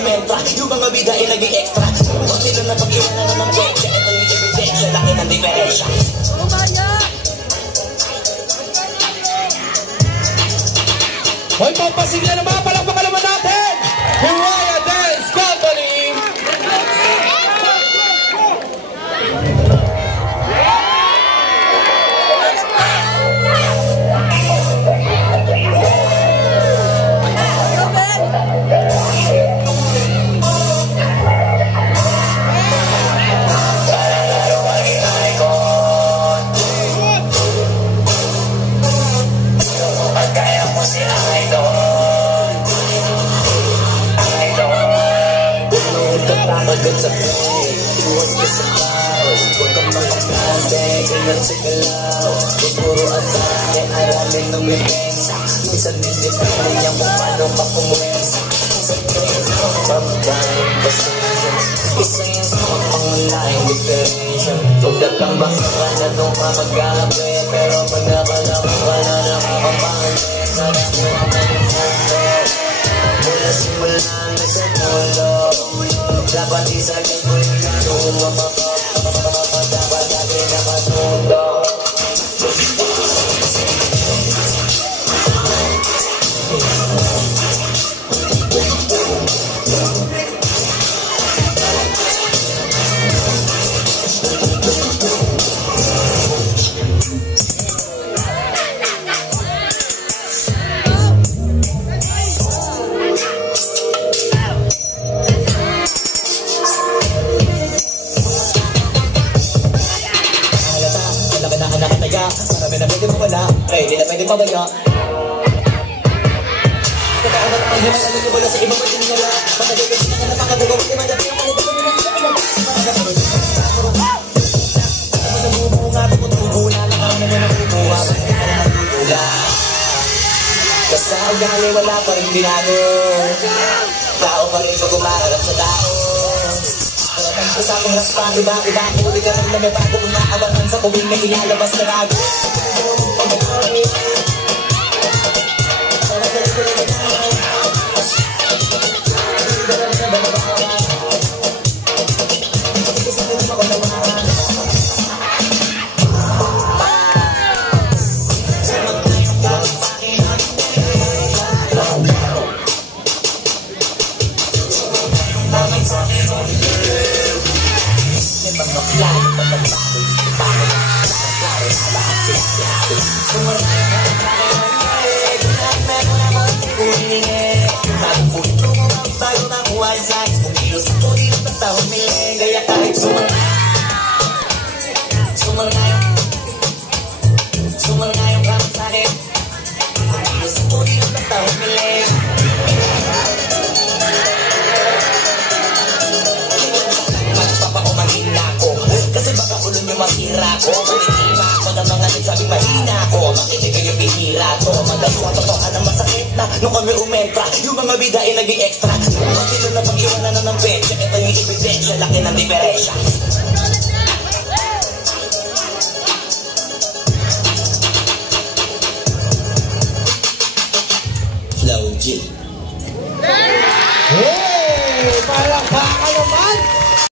umentra, yung mga bida ay naging extra. Huwag nila na pag-iwanan na ng pecha. Ito yung ebidensya, laki ng diferensya. Hoy, pampasigla na mga palakpakan naman natin! Hiraya Dance Company! Pagod sa play, iwas ka sa house. Huwag kang makapande, ingat sa galaw. Kung puro atake, aramin ng mepensa. Minsan disiplina niya kung paano ka kumuwensa. Sa train, pagkain, pasensya. Isa yan sa mga pangunahing diferensya. Huwag na kang baka na doon ka mag-gabi. Pero pag nakalama ka na nakakapangin, sana mo ang malimpunto. Mula simula na sa dulo, dapat isagin ko yung laro. Dapat natin nakasundo. Marami na pwede mawala, di na pwede pabaya. Kataon at ang himan, alam ko wala sa ibang matinigala. Pagkagagay na napakadugaw, imadabi ang mga dito nila sa ilang. Pagkagagay na nabubuha, tumutuhula lang ang mga nabubuha. Bakit ka na nagtutula? Basta ugali wala pa rin binago. Tao pa rin pag umaharap sa tao. Sa aking raspan, iba huli ka rin na may bago kung naawanan sa kuwing may ilalabas na rago. Kasi baka ulo nyo masira ko. Manitiba ako ng mga nagsabing mahina ko. Makinig kayo bihira ko. Magagawa totohan ang masakit na nung kami umentra, yung mga bida ay naging extra. Bakit na pag-iwanan na ng pecha. Ito yung ebidensya, laki ng diferensya.